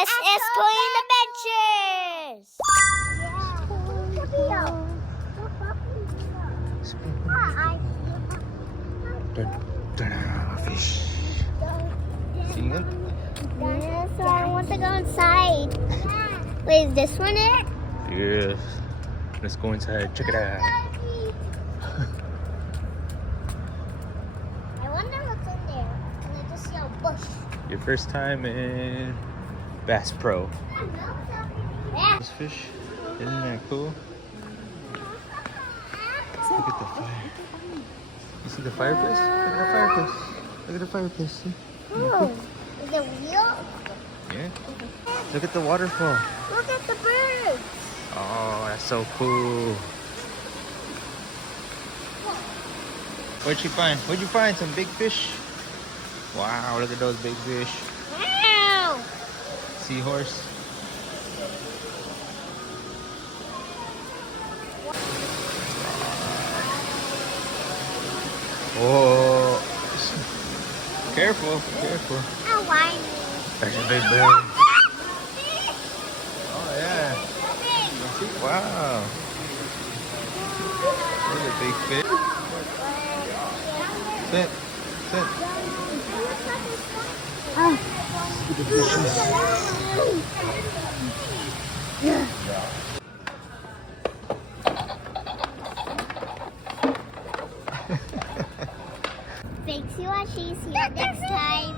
SS Coin Adventures! Fish. Seen it? Yes, I want to go inside. Wait, is this one it? Yes. Let's go inside. Check it out. I wonder what's in there. And I just see a bush. Your first time in Bass Pro. Yeah. This fish, isn't that cool? Look at the fire. You see the fireplace? Look at the fireplace. Look at the fireplace. See? Oh, is it real? Yeah. Look at the waterfall. Look at the birds. Oh, that's so cool. What'd you find? What'd you find? Some big fish? Wow, look at those big fish. Wow. Seahorse. Oh, careful, careful. How whiny. There's a big bird. Oh yeah. Wow. There's a big fish. Sit, sit. Look at the fishes. Thanks for watching. See you next time.